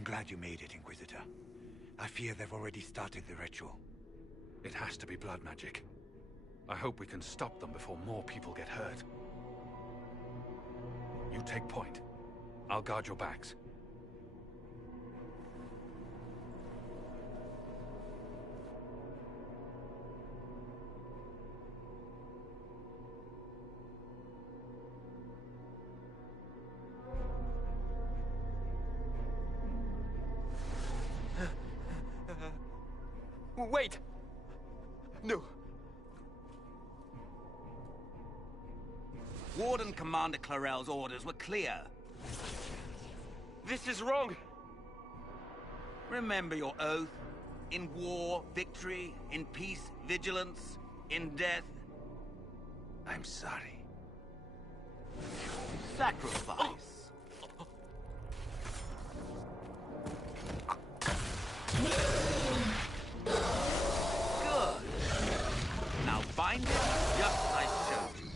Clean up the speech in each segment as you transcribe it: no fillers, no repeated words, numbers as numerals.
I'm glad you made it, Inquisitor. I fear they've already started the ritual. It has to be blood magic. I hope we can stop them before more people get hurt. You take point. I'll guard your backs. Wait! No. Warden Commander Clarel's orders were clear. This is wrong! Remember your oath. In war, victory. In peace, vigilance. In death, I'm sorry. Sacrifice. Good. Now bind it just as I showed you.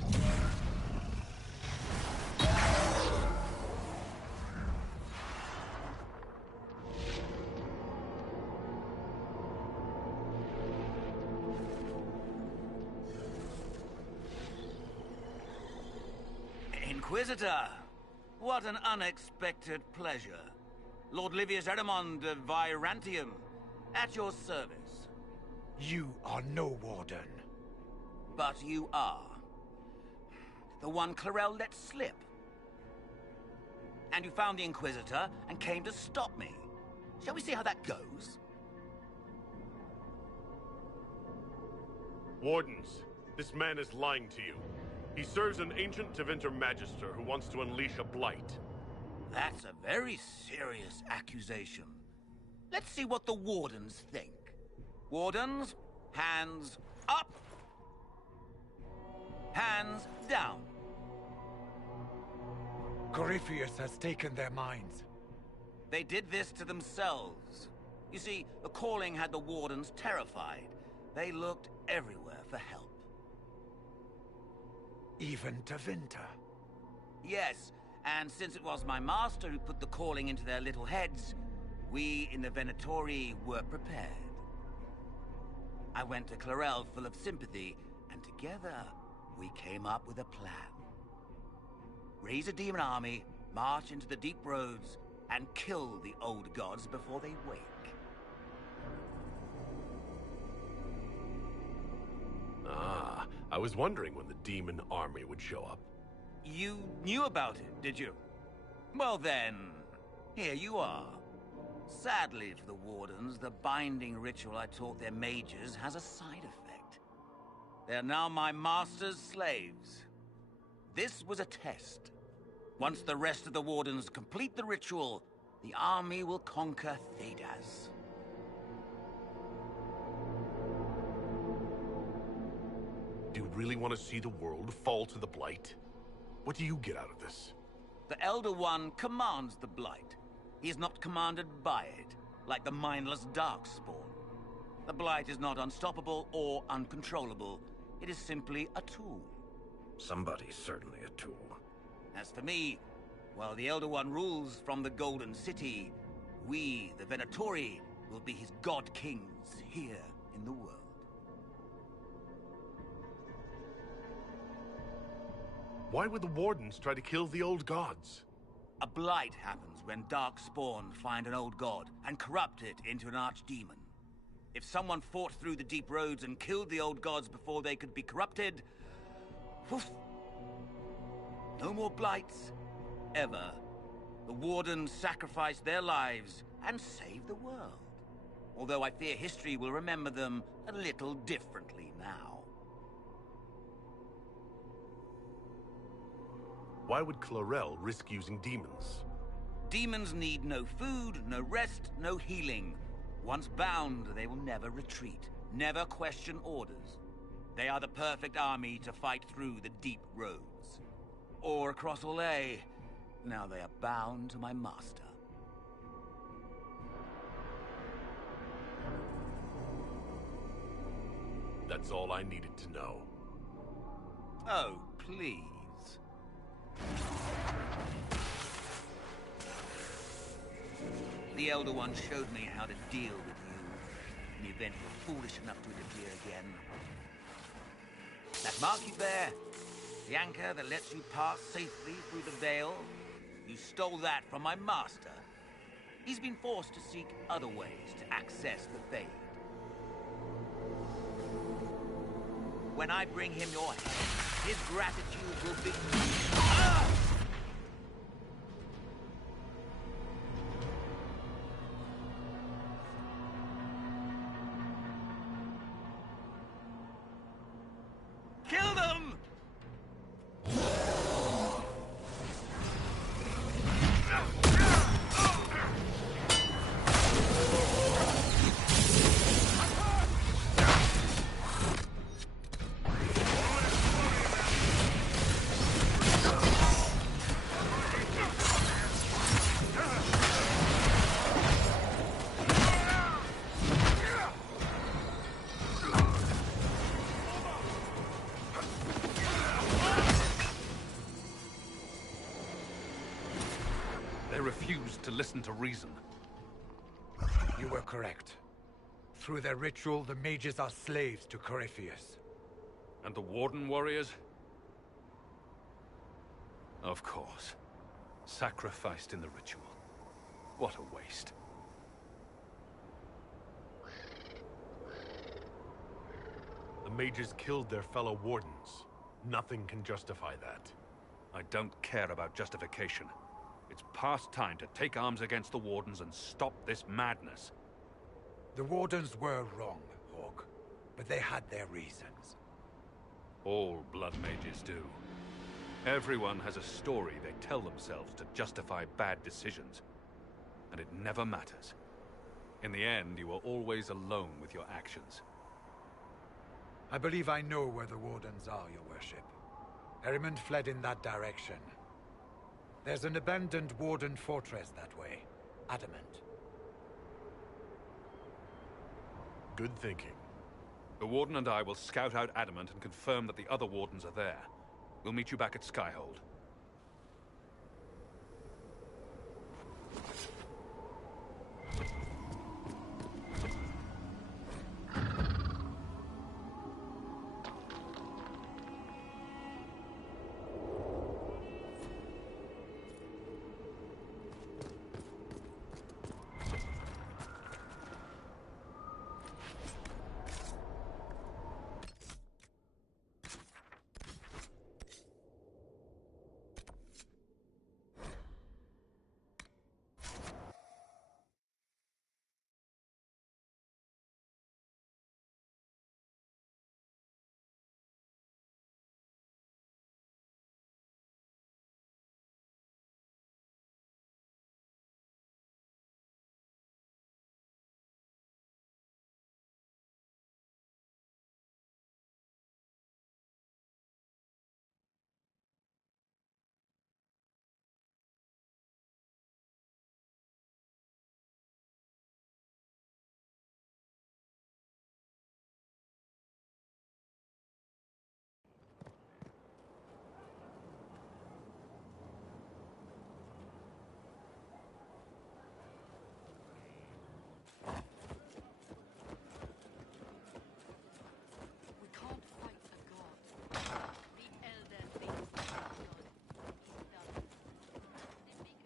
Inquisitor, what an unexpected pleasure. Lord Livius Adamant of Virantium, at your service. You are no warden. But you are. The one Clarel let slip. And you found the Inquisitor and came to stop me. Shall we see how that goes? Wardens, this man is lying to you. He serves an ancient Tevinter Magister who wants to unleash a blight. That's a very serious accusation. Let's see what the Wardens think. Wardens, hands up. Hands down. Corypheus has taken their minds. They did this to themselves. You see, the calling had the Wardens terrified. They looked everywhere for help. Even Tevinter. Yes, and since it was my master who put the calling into their little heads, we in the Venatori were prepared. I went to Clarel full of sympathy, and together we came up with a plan. Raise a demon army, march into the deep roads, and kill the old gods before they wake. Ah, I was wondering when the demon army would show up. You knew about it, did you? Well then, here you are. Sadly for the Wardens, the binding ritual I taught their mages has a side effect. They're now my master's slaves. This was a test. Once the rest of the Wardens complete the ritual, the army will conquer Thedas. Do you really want to see the world fall to the Blight? What do you get out of this? The Elder One commands the Blight. He is not commanded by it, like the mindless Darkspawn. The Blight is not unstoppable or uncontrollable. It is simply a tool. Somebody's certainly a tool. As for me, while the Elder One rules from the Golden City, we, the Venatori, will be his god-kings here in the world. Why would the Wardens try to kill the old gods? A blight happens when Darkspawn find an old god and corrupt it into an archdemon. If someone fought through the deep roads and killed the old gods before they could be corrupted, woof, no more blights, ever. The Wardens sacrificed their lives and saved the world. Although I fear history will remember them a little differently now. Why would Clarel risk using demons? Demons need no food, no rest, no healing. Once bound, they will never retreat, never question orders. They are the perfect army to fight through the deep roads. Or across Olay. Now they are bound to my master. That's all I needed to know. Oh, please. The Elder One showed me how to deal with you, in the event you're foolish enough to interfere again. That mark you bear, the anchor that lets you pass safely through the veil, you stole that from my master. He's been forced to seek other ways to access the Fade. When I bring him your head, his gratitude will be... Ah! Kill them! They refused to listen to reason. You were correct. Through their ritual, the mages are slaves to Corypheus. And the Warden warriors? Of course. Sacrificed in the ritual. What a waste. The mages killed their fellow wardens. Nothing can justify that. I don't care about justification. It's past time to take arms against the Wardens and stop this madness. The Wardens were wrong, Hawk, but they had their reasons. All blood mages do. Everyone has a story they tell themselves to justify bad decisions. And it never matters. In the end, you are always alone with your actions. I believe I know where the Wardens are, Your Worship. Adamant fled in that direction. There's an abandoned Warden fortress that way. Adamant. Good thinking. The Warden and I will scout out Adamant and confirm that the other Wardens are there. We'll meet you back at Skyhold. We can't fight a god. The Elder thinks he's a god. He doesn't. They make it.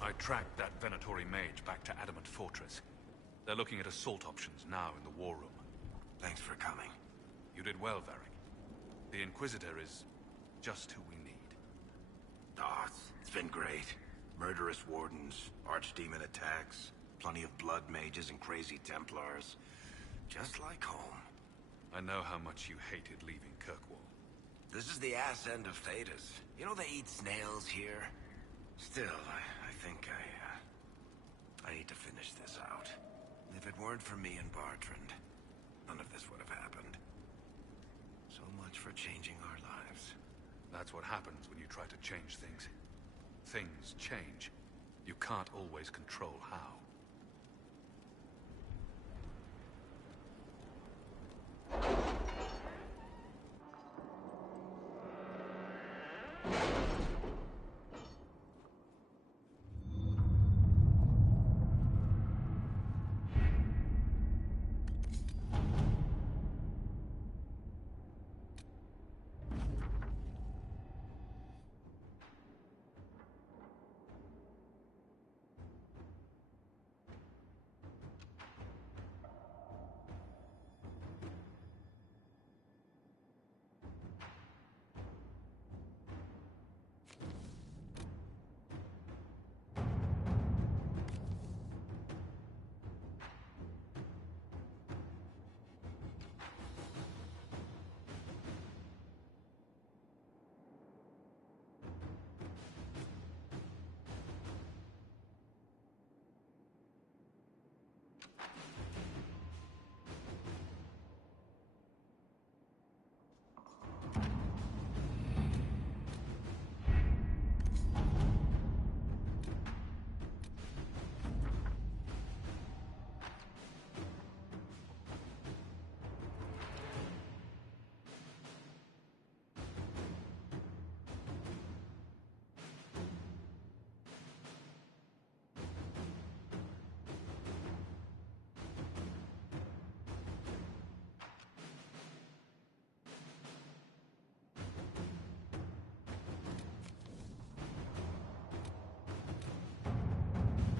I tracked that Venatori mage back to Adamant Fortress. They're looking at assault options now in the war room. Thanks for coming. You did well, Varric. The Inquisitor is just who we need. Oh, it's been great. Murderous wardens, archdemon attacks, plenty of blood mages and crazy Templars. Just like home. I know how much you hated leaving Kirkwall. This is the ass end of Thedas. You know they eat snails here? Still, I think I need to finish this out. If it weren't for me and Bartrand, none of this would have happened. So much for changing our lives. That's what happens when you try to change things. Things change. You can't always control how.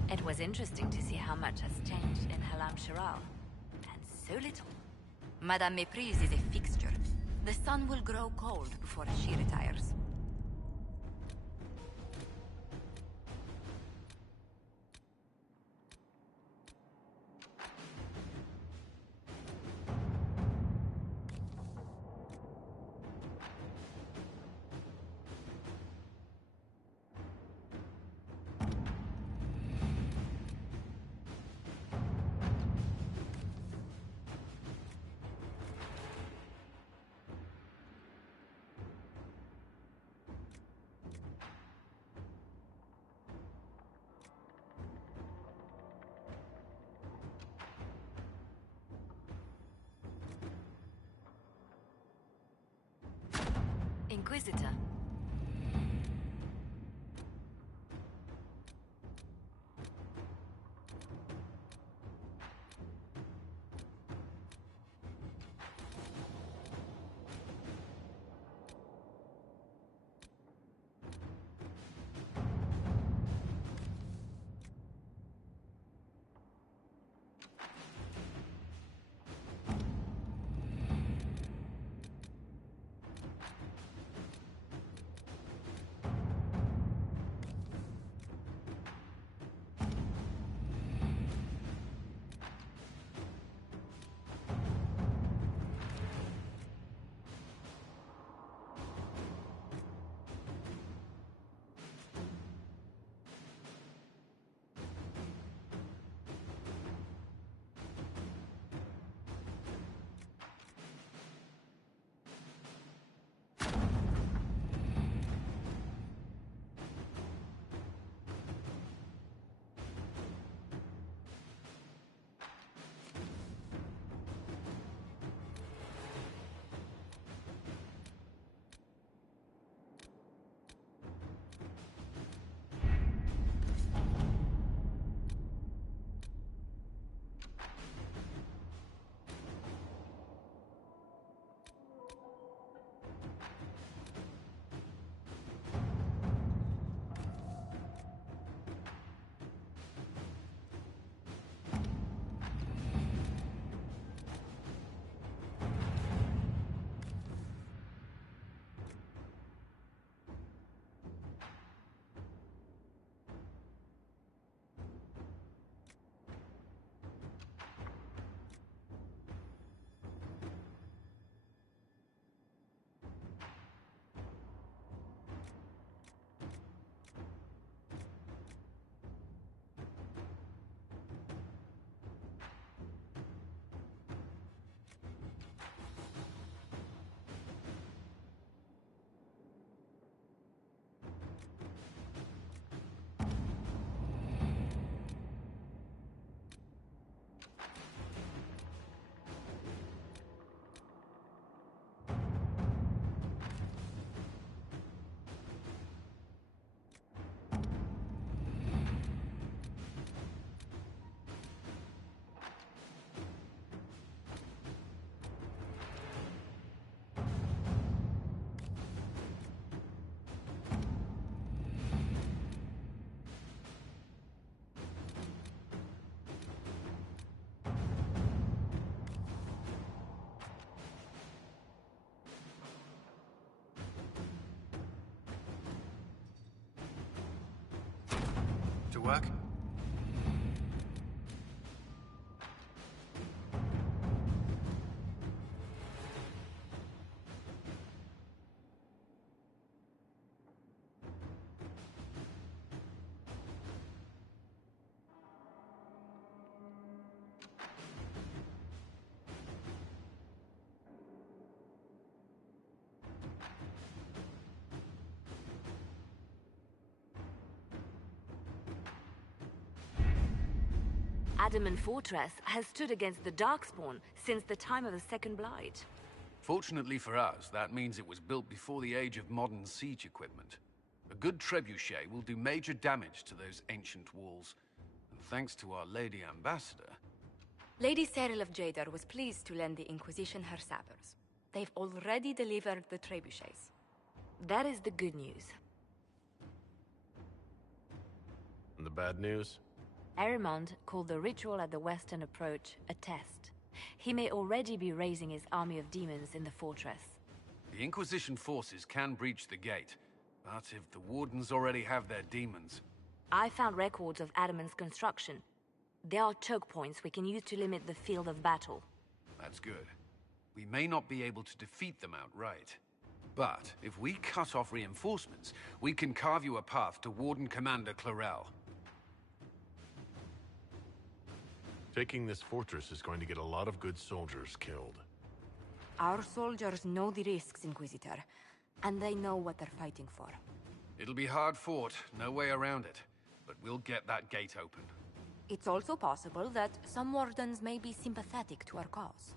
It was interesting to see how much has changed in Halam Shiral. And so little. Madame Méprise is a fixture. The sun will grow cold before she retires. Inquisitor. To work? Adamant Fortress has stood against the Darkspawn since the time of the Second Blight. Fortunately for us, that means it was built before the age of modern siege equipment. A good trebuchet will do major damage to those ancient walls. And thanks to our Lady Ambassador... Lady Cyril of Jadar was pleased to lend the Inquisition her sabers. They've already delivered the trebuchets. That is the good news. And the bad news? Arimond called the ritual at the western approach a test. He may already be raising his army of demons in the fortress. The Inquisition forces can breach the gate, but if the Wardens already have their demons... I found records of Adamant's construction. There are choke points we can use to limit the field of battle. That's good. We may not be able to defeat them outright. But if we cut off reinforcements, we can carve you a path to Warden Commander Clarel. Taking this fortress is going to get a lot of good soldiers killed. Our soldiers know the risks, Inquisitor, and they know what they're fighting for. It'll be hard fought, no way around it. But we'll get that gate open. It's also possible that some Wardens may be sympathetic to our cause.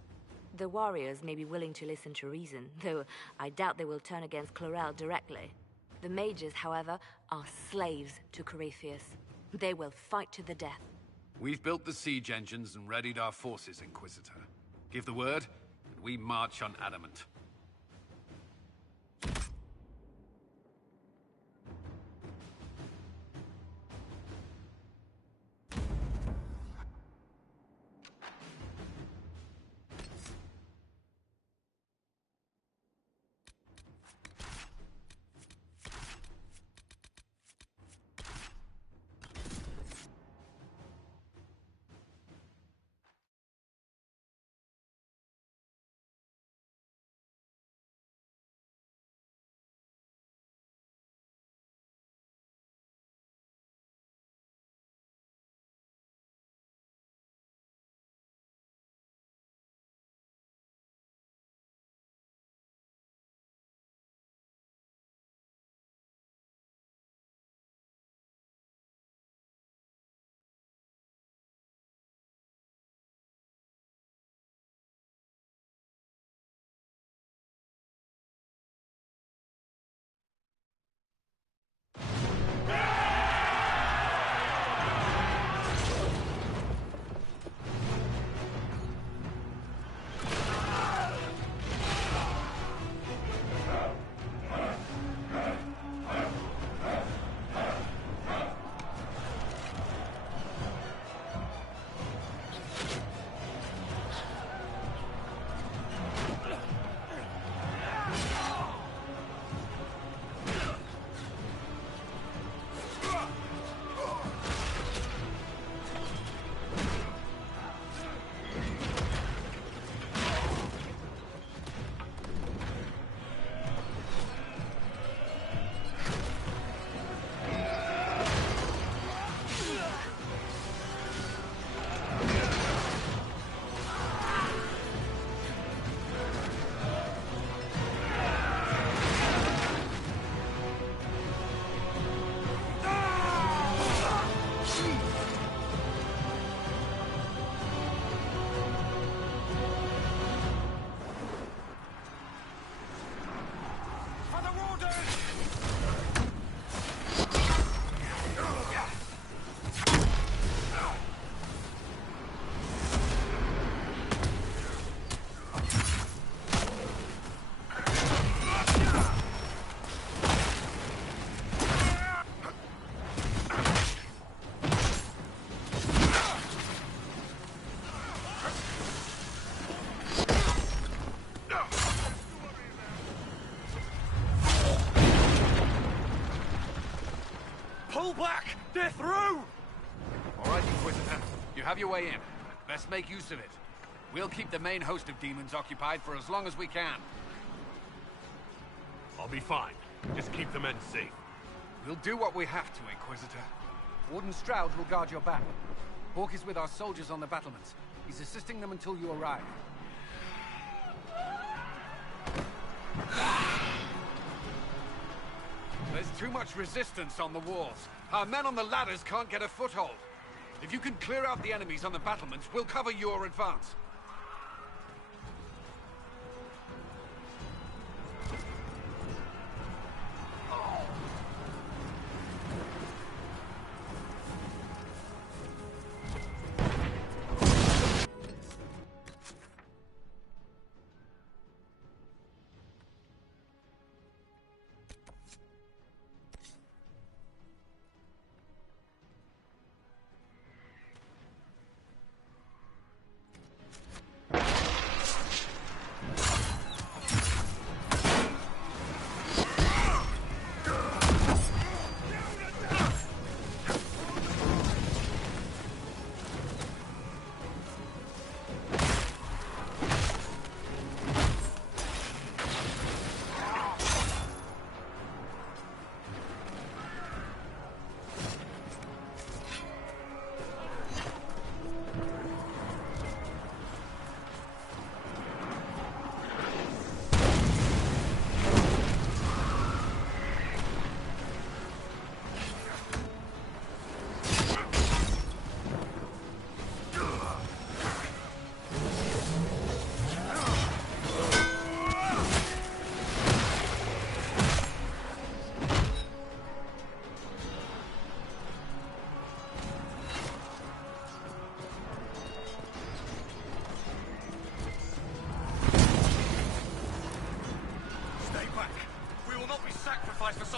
The warriors may be willing to listen to reason, though I doubt they will turn against Clarel directly. The mages, however, are slaves to Corypheus. They will fight to the death. We've built the siege engines and readied our forces, Inquisitor. Give the word, and we march on Adamant. Pull back! They're through! All right, Inquisitor. You have your way in. Best make use of it. We'll keep the main host of demons occupied for as long as we can. I'll be fine. Just keep the men safe. We'll do what we have to, Inquisitor. Warden Stroud will guard your back. Hawk is with our soldiers on the battlements. He's assisting them until you arrive. There's too much resistance on the walls. Our men on the ladders can't get a foothold. If you can clear out the enemies on the battlements, we'll cover your advance.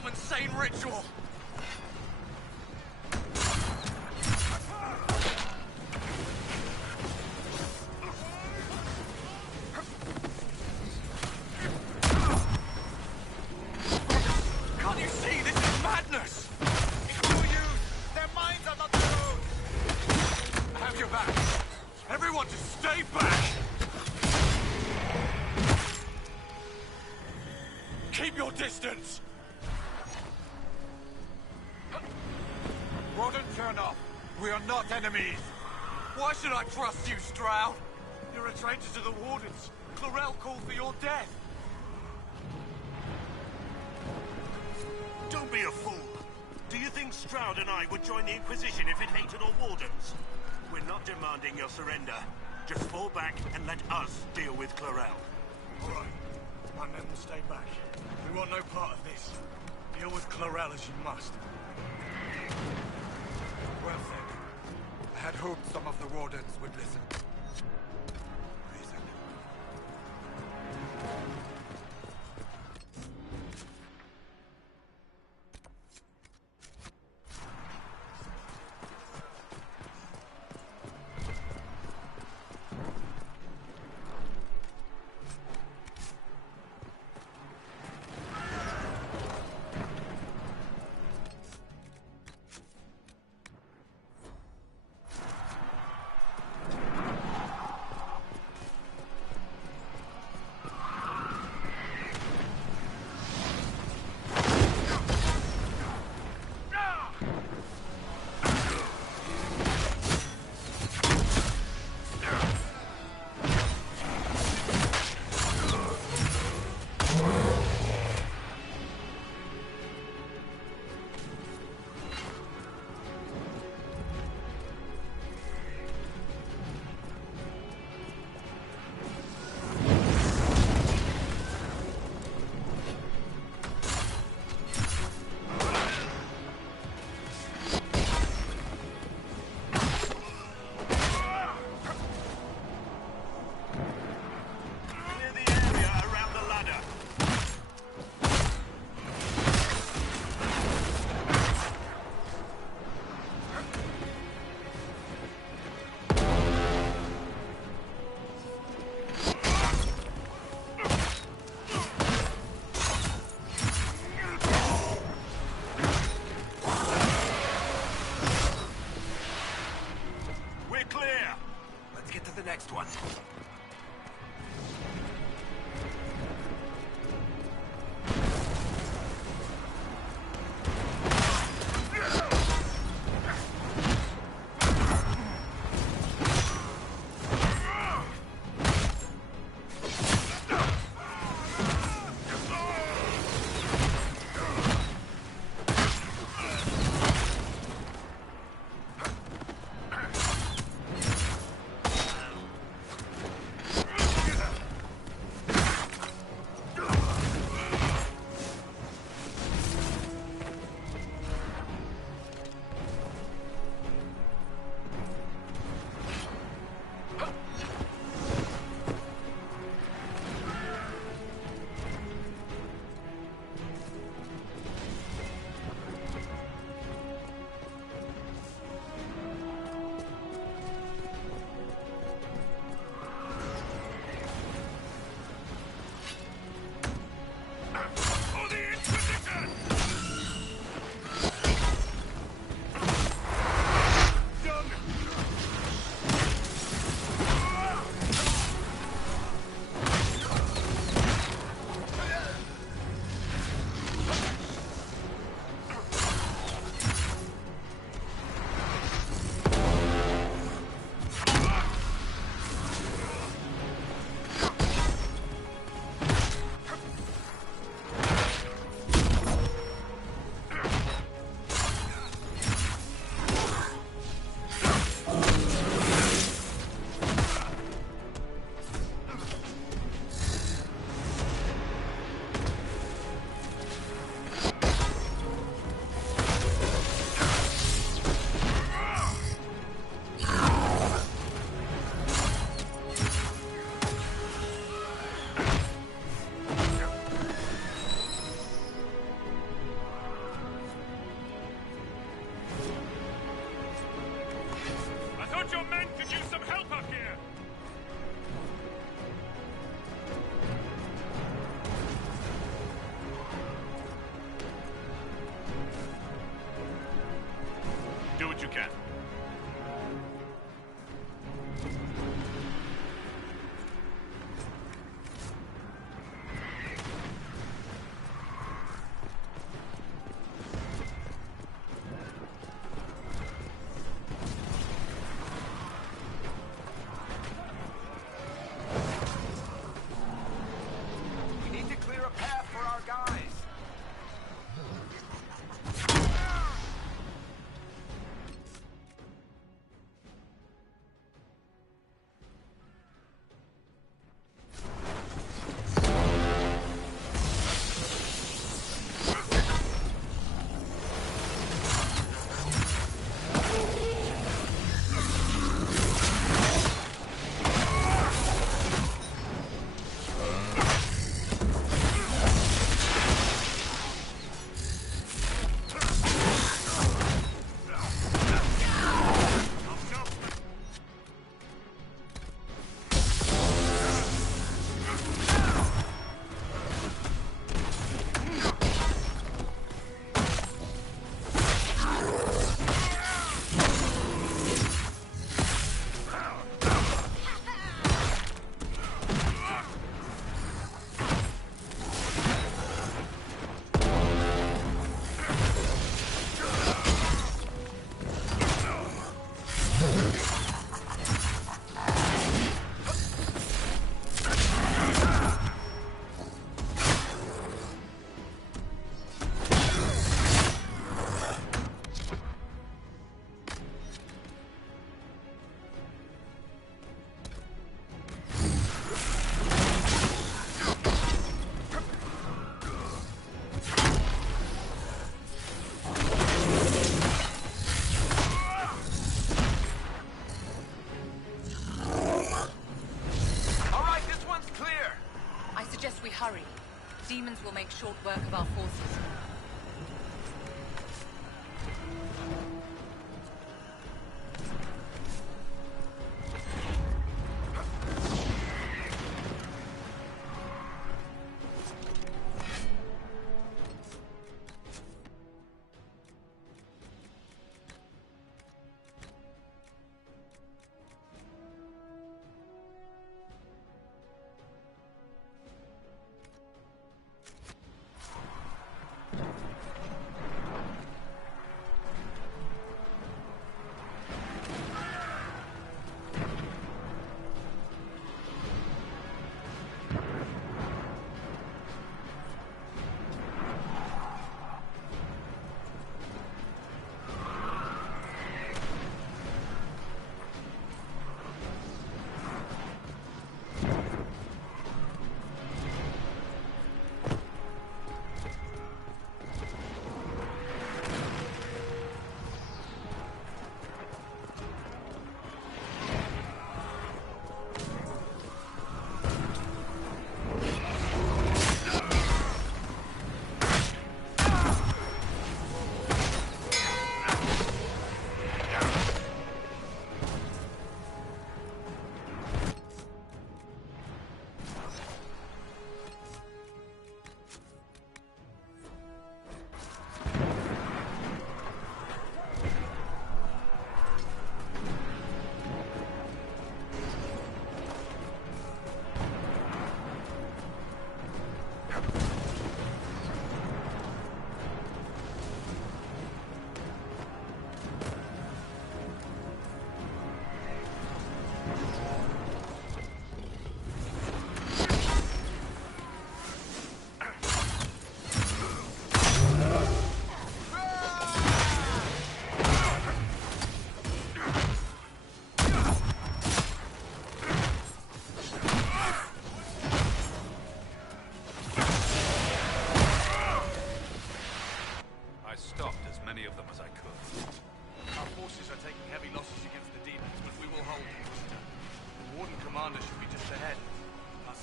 some insane ritual! Can't you see? This is madness! It's no use! Their minds are not closed! I have your back. Everyone just stay back! Keep your distance! Warden, turn off. We are not enemies. Why should I trust you, Stroud? You're a traitor to the Wardens. Chlorel called for your death. Don't be a fool. Do you think Stroud and I would join the Inquisition if it hated our Wardens? We're not demanding your surrender. Just fall back and let us deal with Chlorel. All right. My men will stay back. We want no part of this. Deal with Chlorel as you must. Well said. I had hoped some of the Wardens would listen. Reason. Do what you can. We need to clear a path for our guys. Hurry. Demons will make short work of our forces.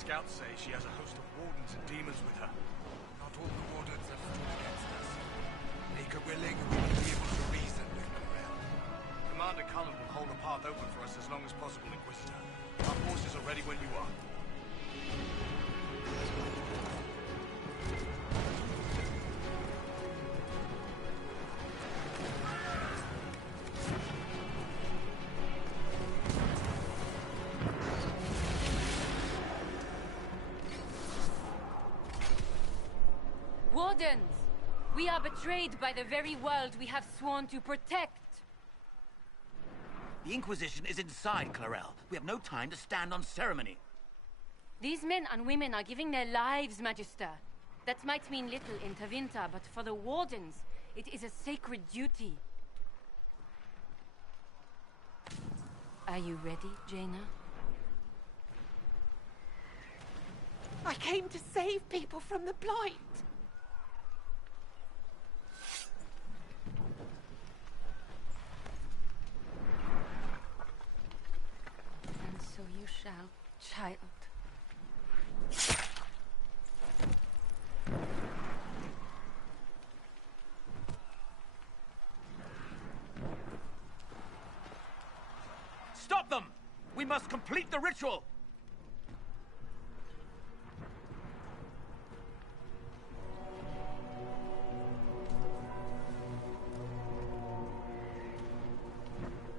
Scouts say she has a host of wardens and demons with her. Not all the wardens have stood against us. Make her willing, and we will be able to reason with Corel. Commander Cullen will hold the path open for us as long as possible, Inquisitor. Our forces are ready when you are. Wardens! We are betrayed by the very world we have sworn to protect. The Inquisition is inside, Clarel. We have no time to stand on ceremony. These men and women are giving their lives, Magister. That might mean little in Tevinter, but for the Wardens, it is a sacred duty. Are you ready, Jaina? I came to save people from the Blight. And so you shall, child. Stop them! We must complete the ritual!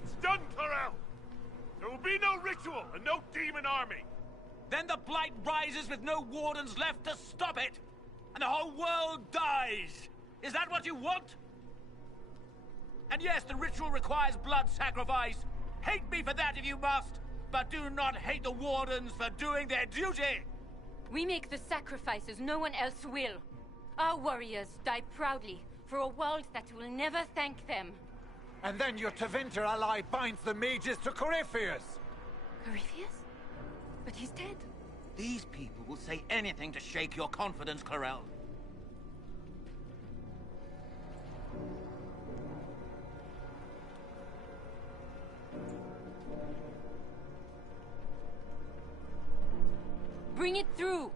It's done, Clarel! There will be no ritual and no demon army! Then the Blight rises with no Wardens left to stop it! And the whole world dies! Is that what you want? And yes, the ritual requires blood sacrifice. Hate me for that if you must, but do not hate the Wardens for doing their duty! We make the sacrifices no one else will. Our warriors die proudly for a world that will never thank them. And then your Tevinter ally binds the mages to Corypheus! Corypheus? But he's dead. These people will say anything to shake your confidence, Clarel. Bring it through!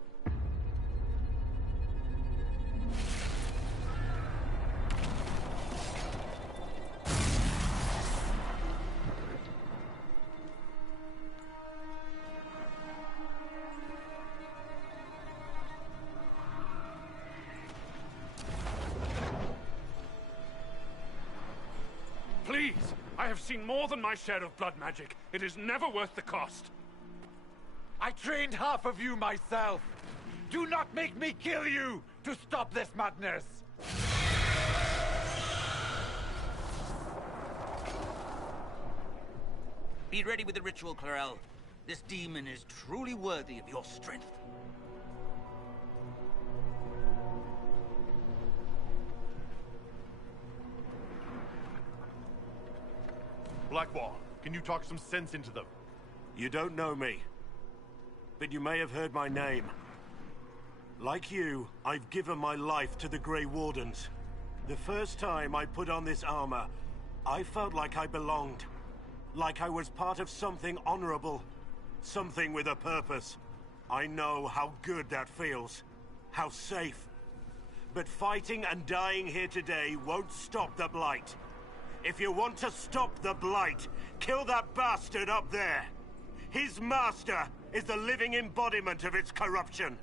Please! I have seen more than my share of blood magic. It is never worth the cost. I trained half of you myself! Do not make me kill you to stop this madness! Be ready with the ritual, Clarel. This demon is truly worthy of your strength. Blackwall, can you talk some sense into them? You don't know me, but you may have heard my name. Like you, I've given my life to the Grey Wardens. The first time I put on this armor, I felt like I belonged. Like I was part of something honorable. Something with a purpose. I know how good that feels. How safe. But fighting and dying here today won't stop the Blight. If you want to stop the Blight, kill that bastard up there. His master is the living embodiment of its corruption.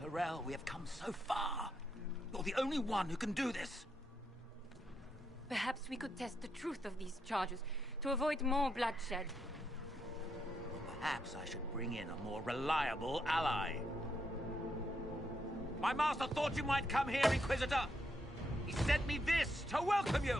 Clarel, we have come so far. You're the only one who can do this. Perhaps we could test the truth of these charges to avoid more bloodshed. Perhaps I should bring in a more reliable ally. My master thought you might come here, Inquisitor. He sent me this to welcome you.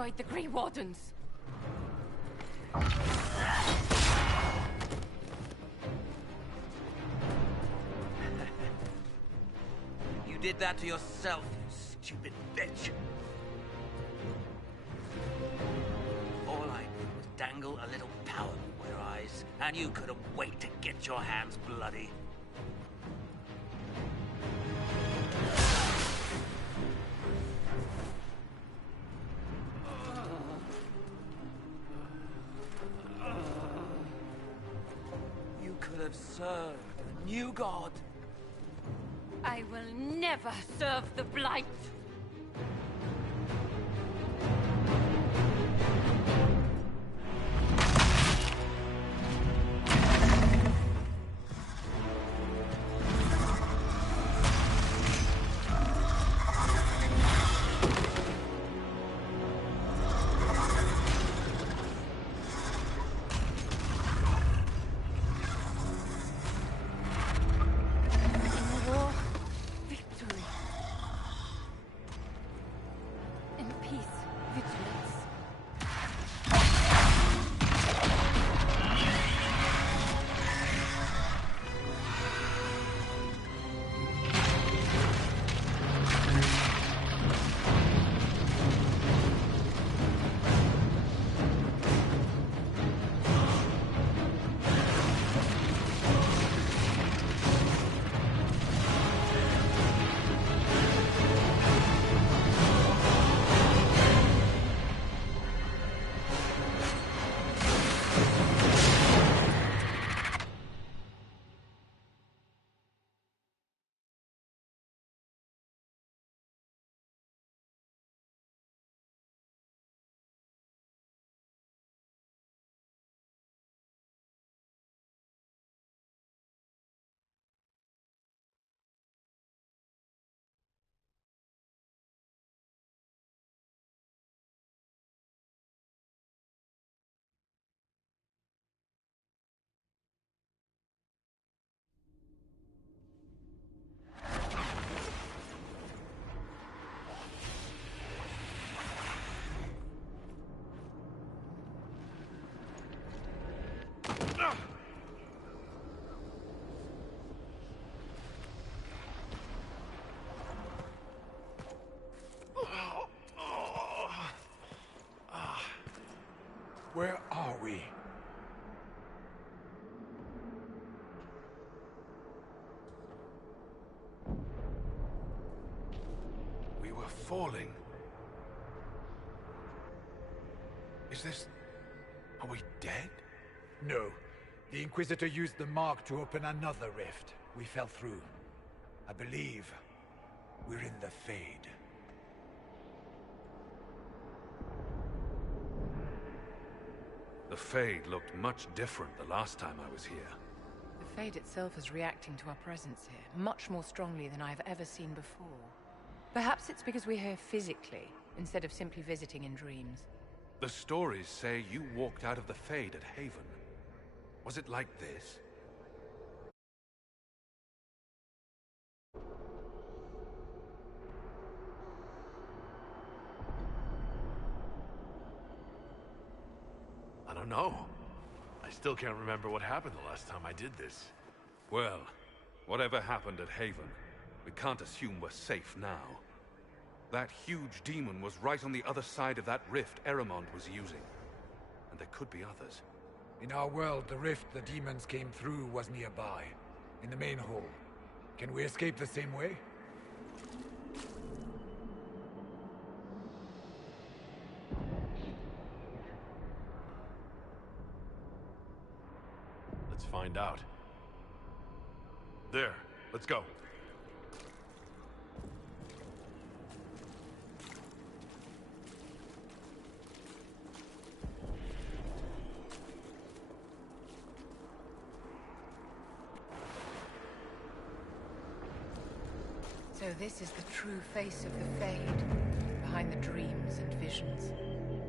destroyed the Grey Wardens. You did that to yourself, you stupid bitch. All I did was dangle a little power before your eyes, and you couldn't wait to get your hands bloody. You could have served a new god. I will never serve the Blight! Where are we? We were falling. Is this... Are we dead? No. The Inquisitor used the mark to open another rift. We fell through. I believe we're in the Fade. The Fade looked much different the last time I was here. The Fade itself is reacting to our presence here, much more strongly than I've ever seen before. Perhaps it's because we're here physically, instead of simply visiting in dreams. The stories say you walked out of the Fade at Haven. Was it like this? I don't know. I still can't remember what happened the last time I did this. Well, whatever happened at Haven, we can't assume we're safe now. That huge demon was right on the other side of that rift Adamant was using. And there could be others. In our world, the rift the demons came through was nearby, in the main hall. Can we escape the same way? Let's find out. There, let's go. So this is the true face of the Fade, behind the dreams and visions.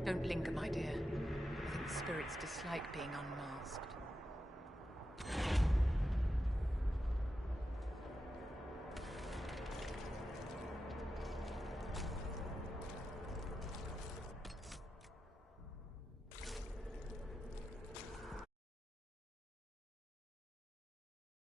Don't linger, my dear. I think the spirits dislike being unmasked.